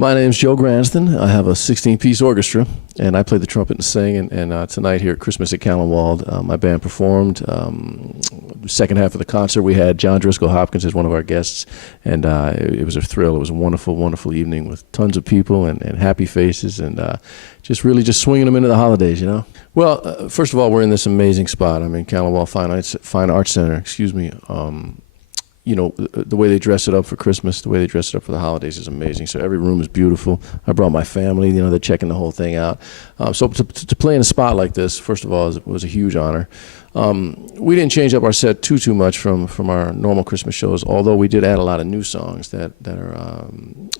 My name's Joe Gransden. I have a 16-piece orchestra, and I play the trumpet and sing. And tonight here at Christmas at Callanwolde, my band performed. The second half of the concert, we had John Driskell Hopkins as one of our guests, and it was a thrill. It was a wonderful, wonderful evening with tons of people and happy faces, and just swinging them into the holidays, you know. Well, first of all, we're in this amazing spot. I mean, Callanwolde Fine Arts Center, excuse me. You know, the way they dress it up for Christmas, the way they dress it up for the holidays is amazing. So every room is beautiful. I brought my family, you know, they're checking the whole thing out. So to play in a spot like this, first of all, was a huge honor. We didn't change up our set too much from our normal Christmas shows, although we did add a lot of new songs that are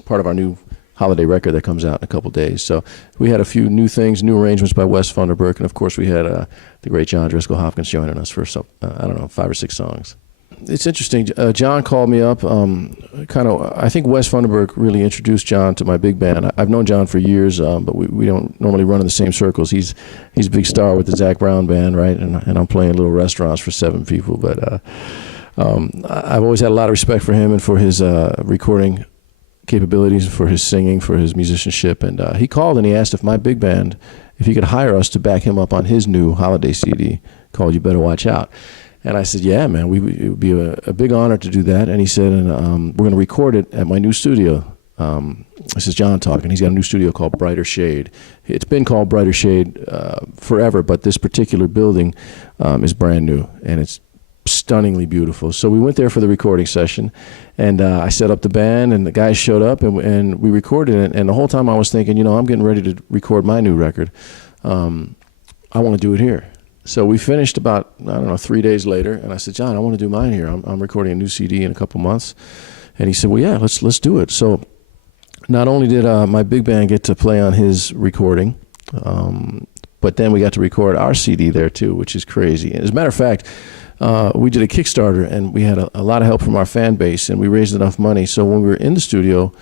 part of our new holiday record that comes out in a couple days. So we had a few new things, new arrangements by Wes Funderburk, and of course we had the great John Driskell Hopkins joining us for, I don't know, 5 or 6 songs. It's interesting. John called me up. I think Wes Funderburk really introduced John to my big band. I've known John for years, but we don't normally run in the same circles. He's a big star with the Zapp Brown band, right? And I'm playing little restaurants for 7 people. But I've always had a lot of respect for him and for his recording capabilities, for his singing, for his musicianship. And he called and he asked if my big band, if he could hire us to back him up on his new holiday CD called "You Better Watch Out." And I said, yeah, man, it would be a big honor to do that. And he said, we're going to record it at my new studio. This is John talking. He's got a new studio called Brighter Shade. It's been called Brighter Shade forever, but this particular building is brand new, and it's stunningly beautiful. So we went there for the recording session, and I set up the band, and the guys showed up, and we recorded it. And the whole time I was thinking, you know, I'm getting ready to record my new record. I want to do it here. So we finished about, I don't know, 3 days later, and I said, John, I want to do mine here. I'm recording a new CD in a couple months. And he said, well, yeah, let's do it. So not only did my big band get to play on his recording, but then we got to record our CD there too, which is crazy. As a matter of fact, we did a Kickstarter, and we had a lot of help from our fan base, and we raised enough money. So when we were in the studio,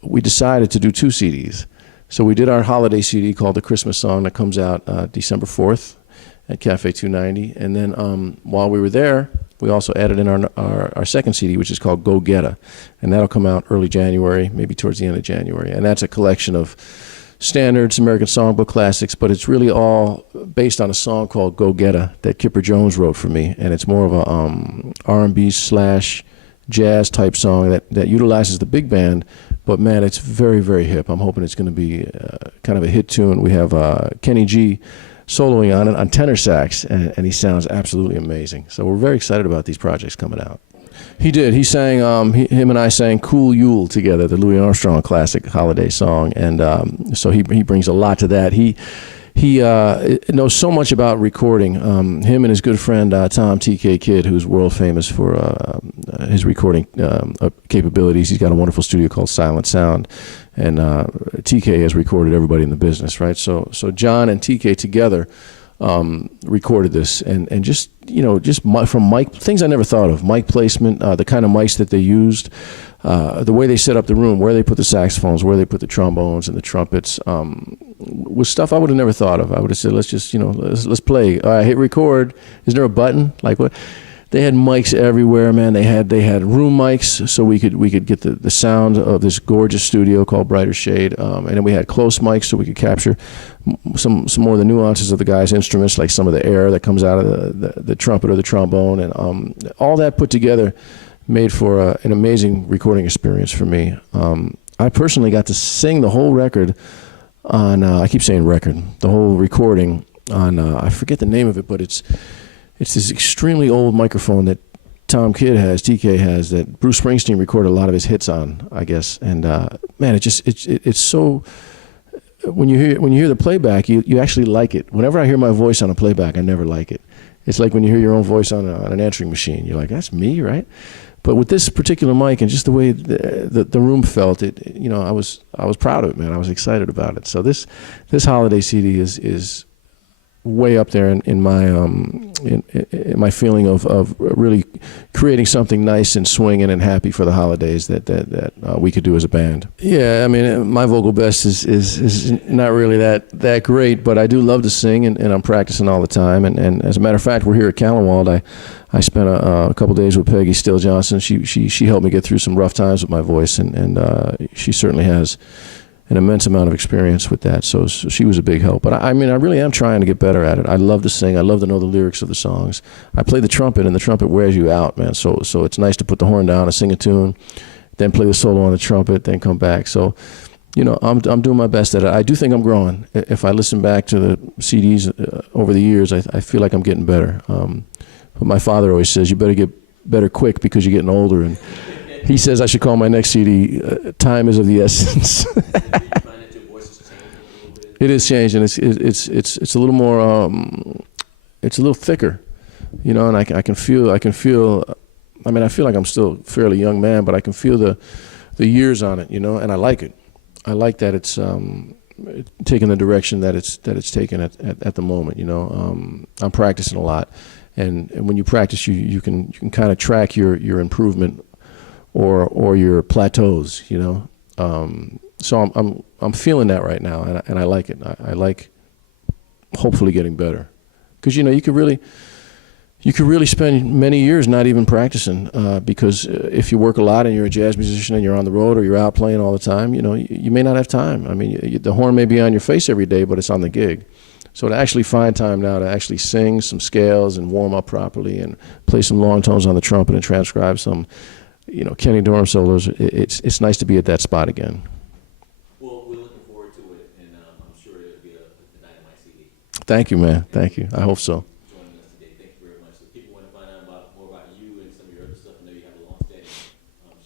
we decided to do 2 CDs. So we did our holiday CD called The Christmas Song that comes out December 4th. At Cafe 290, and then while we were there, we also added in our second CD, which is called Go Getta, and that'll come out early January, maybe towards the end of January, and that's a collection of standards, American Songbook classics, but it's really all based on a song called Go Getta that Kipper Jones wrote for me, and it's more of a R&B / jazz type song that utilizes the big band, but man, it's very, very hip. I'm hoping it's going to be kind of a hit tune. We have Kenny G soloing on it on tenor sax, and he sounds absolutely amazing. So we're very excited about these projects coming out. He did. He sang, him and I sang Cool Yule together, the Louis Armstrong classic holiday song, and so he brings a lot to that. He knows so much about recording. Him and his good friend Tom TK Kidd, who's world famous for his recording capabilities. He's got a wonderful studio called Silent Sound, and TK has recorded everybody in the business, right? So John and TK together recorded this, and just, you know, from mic, things I never thought of, mic placement, the kind of mics that they used, the way they set up the room, where they put the saxophones, where they put the trombones and the trumpets, was stuff I would have never thought of. I would have said, let's just, you know, let's play. All right, hit record. Is there a button? Like what? They had mics everywhere, man. They had room mics, so we could get the sound of this gorgeous studio called Brighter Shade, and then we had close mics, so we could capture some more of the nuances of the guys' instruments, like some of the air that comes out of the trumpet or the trombone, and all that put together made for an amazing recording experience for me. I personally got to sing the whole record on, I keep saying record, the whole recording on, I forget the name of it, but it's this extremely old microphone that Tom Kidd has, TK has, that Bruce Springsteen recorded a lot of his hits on, I guess. And man, it's so, when you hear the playback, you actually like it. Whenever I hear my voice on a playback, I never like it. It's like when you hear your own voice on an answering machine. You're like, that's me, right? But with this particular mic and just the way the room felt, you know, I was proud of it, man. I was excited about it. So this holiday CD is way up there in my in my feeling of really creating something nice and swinging and happy for the holidays that we could do as a band. Yeah, I mean, my vocal best is not really that great, but I do love to sing, and I'm practicing all the time. And as a matter of fact, we're here at Callanwolde. I spent a couple days with Peggy Steele Johnson. She helped me get through some rough times with my voice, and she certainly has an immense amount of experience with that, so she was a big help. But I mean, I really am trying to get better at it. I love to sing. I love to know the lyrics of the songs. I play the trumpet, and the trumpet wears you out, man. So it's nice to put the horn down and sing a tune, then play the solo on the trumpet, then come back. So, you know, I'm doing my best at it. I do think I'm growing. If I listen back to the CDs over the years, I feel like I'm getting better. But my father always says, you better get better quick because you're getting older. And he says I should call my next CD, Time is of the Essence. It is changing. It's a little more, it's a little thicker, you know, and I can feel, I mean, I feel like I'm still a fairly young man, but I can feel the years on it, you know, and I like it. I like that it's taking the direction that it's taken at the moment, you know. I'm practicing a lot, and when you practice, you can kind of track your improvement or your plateaus, you know. So I'm feeling that right now, and I like it. I like hopefully getting better, because you know you could really spend many years not even practicing, because if you work a lot and you're a jazz musician and you're on the road or you're out playing all the time, you know, you may not have time. I mean, the horn may be on your face every day, but it's on the gig. So to actually find time now to actually sing some scales and warm up properly and play some long tones on the trumpet and transcribe some, you know, Kenny Dorham solos, it's nice to be at that spot again. Well, we're looking forward to it, and I'm sure it'll be a dynamite CD. Thank you, man. Thank you. I hope so. Joining us today. Thank you very much. So if people want to find out more about you and some of your other stuff, I know you have a long-standing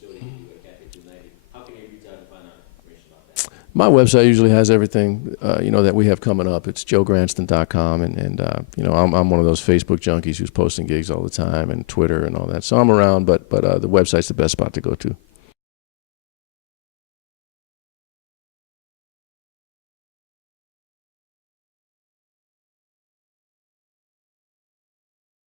show that you do at Cafe 290. How can they reach out and find out information about that? My website usually has everything, you know, that we have coming up. It's joegransden.com, and you know, I'm one of those Facebook junkies who's posting gigs all the time, and Twitter and all that. So I'm around, but the website's the best spot to go to.